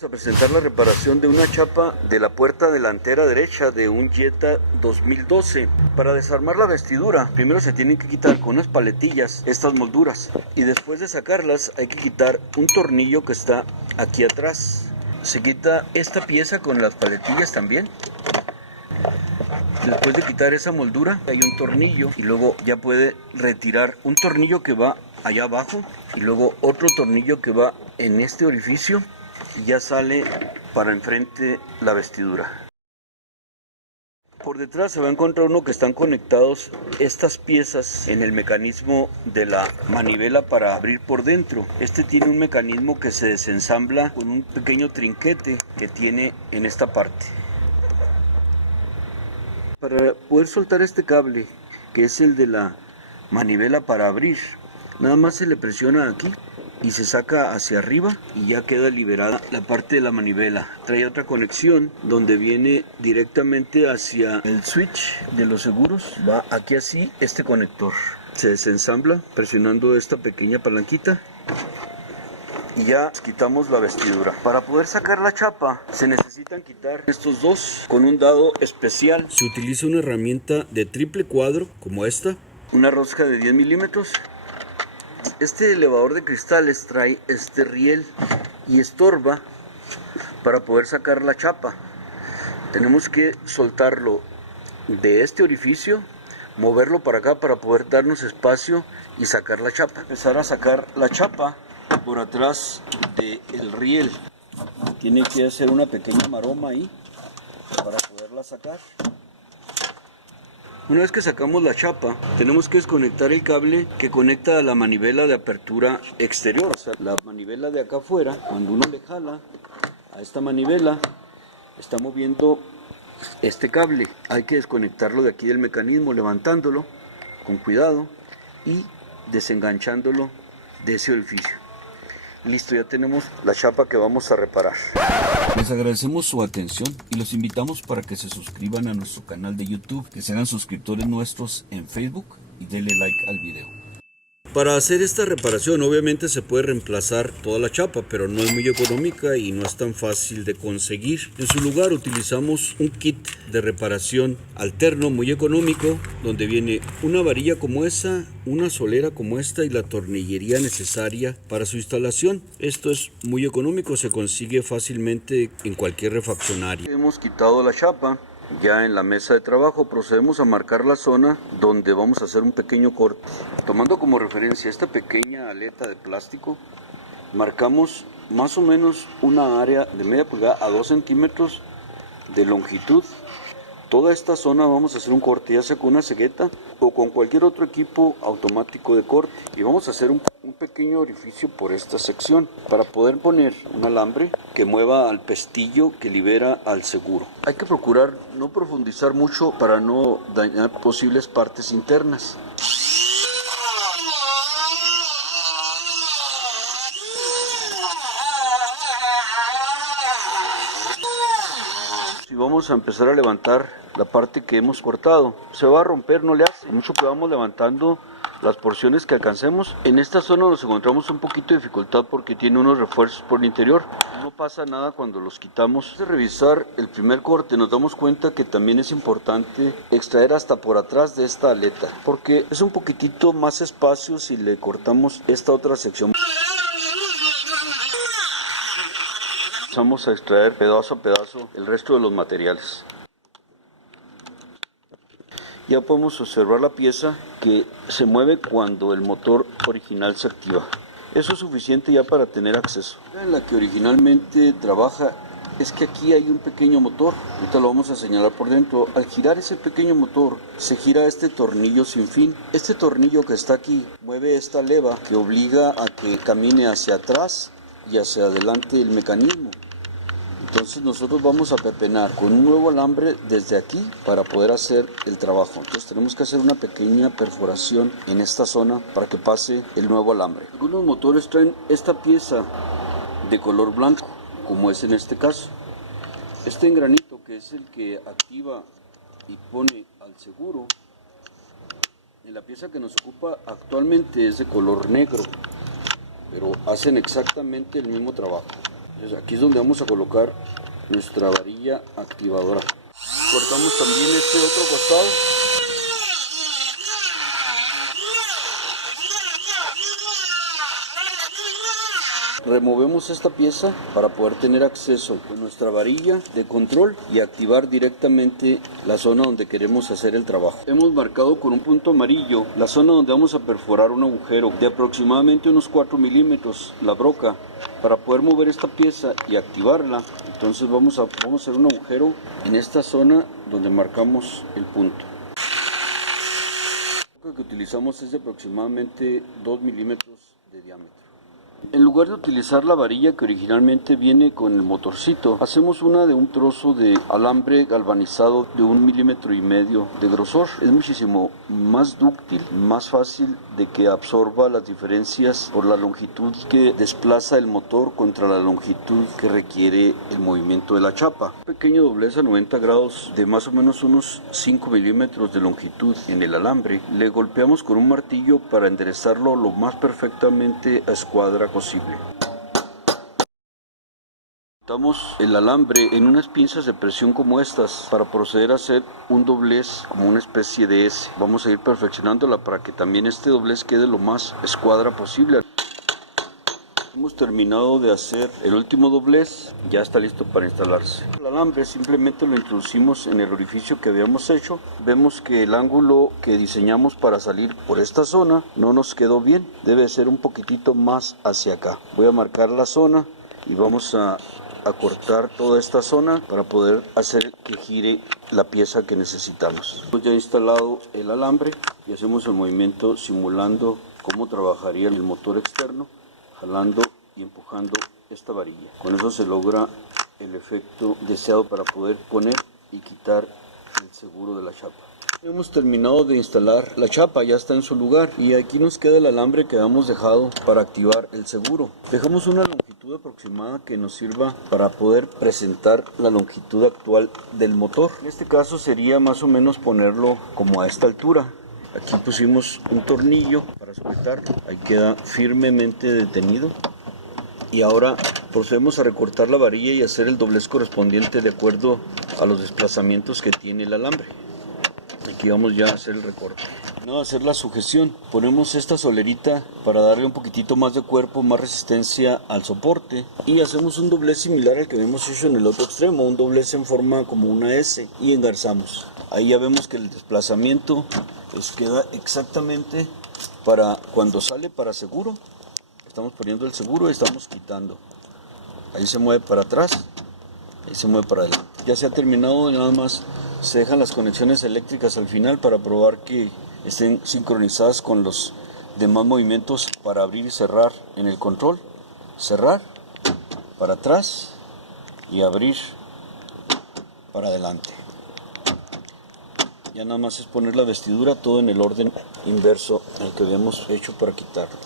Vamos a presentar la reparación de una chapa de la puerta delantera derecha de un Jetta 2012. Para desarmar la vestidura, primero se tienen que quitar con unas paletillas estas molduras y después de sacarlas hay que quitar un tornillo que está aquí atrás. Se quita esta pieza con las paletillas también. Después de quitar esa moldura hay un tornillo y luego ya puede retirar un tornillo que va allá abajo y luego otro tornillo que va en este orificio y ya sale para enfrente la vestidura. Por detrás se va a encontrar uno que están conectados estas piezas en el mecanismo de la manivela para abrir por dentro. Este tiene un mecanismo que se desensambla con un pequeño trinquete que tiene en esta parte. Para poder soltar este cable, que es el de la manivela para abrir, nada más se le presiona aquí y se saca hacia arriba y ya queda liberada la parte de la manivela. Trae otra conexión donde viene directamente hacia el switch de los seguros. Va aquí así este conector. Se desensambla presionando esta pequeña palanquita y ya quitamos la vestidura. Para poder sacar la chapa se necesitan quitar estos dos con un dado especial. Se utiliza una herramienta de triple cuadro como esta, una rosca de 10 milímetros. Este elevador de cristales trae este riel y estorba para poder sacar la chapa. Tenemos que soltarlo de este orificio, moverlo para acá para poder darnos espacio y sacar la chapa. Empezar a sacar la chapa por atrás del riel. Tiene que hacer una pequeña maroma ahí para poderla sacar. Una vez que sacamos la chapa, tenemos que desconectar el cable que conecta a la manivela de apertura exterior. O sea, la manivela de acá afuera, cuando uno le jala a esta manivela, está moviendo este cable. Hay que desconectarlo de aquí del mecanismo, levantándolo con cuidado y desenganchándolo de ese orificio. Listo, ya tenemos la chapa que vamos a reparar. Les agradecemos su atención y los invitamos para que se suscriban a nuestro canal de YouTube, que sean suscriptores nuestros en Facebook y denle like al video. Para hacer esta reparación obviamente se puede reemplazar toda la chapa, pero no es muy económica y no es tan fácil de conseguir. En su lugar utilizamos un kit de reparación alterno muy económico, donde viene una varilla como esa, una solera como esta y la tornillería necesaria para su instalación. Esto es muy económico, se consigue fácilmente en cualquier refaccionaria. Hemos quitado la chapa. Ya en la mesa de trabajo procedemos a marcar la zona donde vamos a hacer un pequeño corte. Tomando como referencia esta pequeña aleta de plástico, marcamos más o menos una área de media pulgada a 2 centímetros de longitud. Toda esta zona vamos a hacer un corte, ya sea con una cegueta o con cualquier otro equipo automático de corte. Y vamos a hacer un pequeño orificio por esta sección para poder poner un alambre que mueva al pestillo que libera al seguro. Hay que procurar no profundizar mucho para no dañar posibles partes internas. Si vamos a empezar a levantar la parte que hemos cortado, se va a romper, no le hace mucho que vamos levantando las porciones que alcancemos. En esta zona nos encontramos un poquito de dificultad porque tiene unos refuerzos por el interior. No pasa nada cuando los quitamos. Antes de revisar el primer corte nos damos cuenta que también es importante extraer hasta por atrás de esta aleta, porque es un poquitito más espacio si le cortamos esta otra sección. Vamos a extraer pedazo a pedazo el resto de los materiales. Ya podemos observar la pieza que se mueve cuando el motor original se activa. Eso es suficiente ya para tener acceso. En la que originalmente trabaja es que aquí hay un pequeño motor. Ahorita lo vamos a señalar por dentro. Al girar ese pequeño motor se gira este tornillo sin fin. Este tornillo que está aquí mueve esta leva que obliga a que camine hacia atrás y hacia adelante el mecanismo. Entonces nosotros vamos a pepenar con un nuevo alambre desde aquí para poder hacer el trabajo. Entonces tenemos que hacer una pequeña perforación en esta zona para que pase el nuevo alambre. Algunos motores traen esta pieza de color blanco, como es en este caso. Este engranito, que es el que activa y pone al seguro, en la pieza que nos ocupa actualmente es de color negro, pero hacen exactamente el mismo trabajo. Entonces aquí es donde vamos a colocar nuestra varilla activadora. Cortamos también este otro costado. Removemos esta pieza para poder tener acceso a nuestra varilla de control y activar directamente la zona donde queremos hacer el trabajo. Hemos marcado con un punto amarillo la zona donde vamos a perforar un agujero de aproximadamente unos 4 milímetros, la broca, para poder mover esta pieza y activarla. Entonces vamos a hacer un agujero en esta zona donde marcamos el punto. Lo que utilizamos es de aproximadamente 2 milímetros de diámetro. En lugar de utilizar la varilla que originalmente viene con el motorcito, hacemos una de un trozo de alambre galvanizado de 1,5 milímetros de grosor. Es muchísimo más dúctil, más fácil de que absorba las diferencias por la longitud que desplaza el motor contra la longitud que requiere el movimiento de la chapa. Un pequeño doblez a 90 grados de más o menos unos 5 milímetros de longitud en el alambre. Le golpeamos con un martillo para enderezarlo lo más perfectamente a escuadra posible. Montamos el alambre en unas pinzas de presión como estas para proceder a hacer un doblez como una especie de S. Vamos a ir perfeccionándola para que también este doblez quede lo más escuadra posible. Hemos terminado de hacer el último doblez, ya está listo para instalarse. El alambre simplemente lo introducimos en el orificio que habíamos hecho. Vemos que el ángulo que diseñamos para salir por esta zona no nos quedó bien, debe ser un poquitito más hacia acá. Voy a marcar la zona y vamos a cortar toda esta zona para poder hacer que gire la pieza que necesitamos. Hemos ya instalado el alambre y hacemos el movimiento simulando cómo trabajaría el motor externo, jalando y empujando esta varilla. Con eso se logra el efecto deseado para poder poner y quitar el seguro de la chapa. Hemos terminado de instalar la chapa, ya está en su lugar y aquí nos queda el alambre que habíamos dejado para activar el seguro. Dejamos una longitud aproximada que nos sirva para poder presentar la longitud actual del motor. En este caso sería más o menos ponerlo como a esta altura. Aquí pusimos un tornillo para sujetarlo, ahí queda firmemente detenido. Y ahora procedemos a recortar la varilla y hacer el doblez correspondiente de acuerdo a los desplazamientos que tiene el alambre. Aquí vamos ya a hacer el recorte. No, a hacer la sujeción. Ponemos esta solerita para darle un poquitito más de cuerpo, más resistencia al soporte. Y hacemos un doblez similar al que habíamos hecho en el otro extremo, un doblez en forma como una S y engarzamos. Ahí ya vemos que el desplazamiento queda exactamente para cuando sale para seguro. Estamos poniendo el seguro y estamos quitando. Ahí se mueve para atrás, ahí se mueve para adelante. Ya se ha terminado, nada más se dejan las conexiones eléctricas al final para probar que estén sincronizadas con los demás movimientos para abrir y cerrar en el control. Cerrar para atrás y abrir para adelante. Ya nada más es poner la vestidura todo en el orden inverso al que habíamos hecho para quitarlo.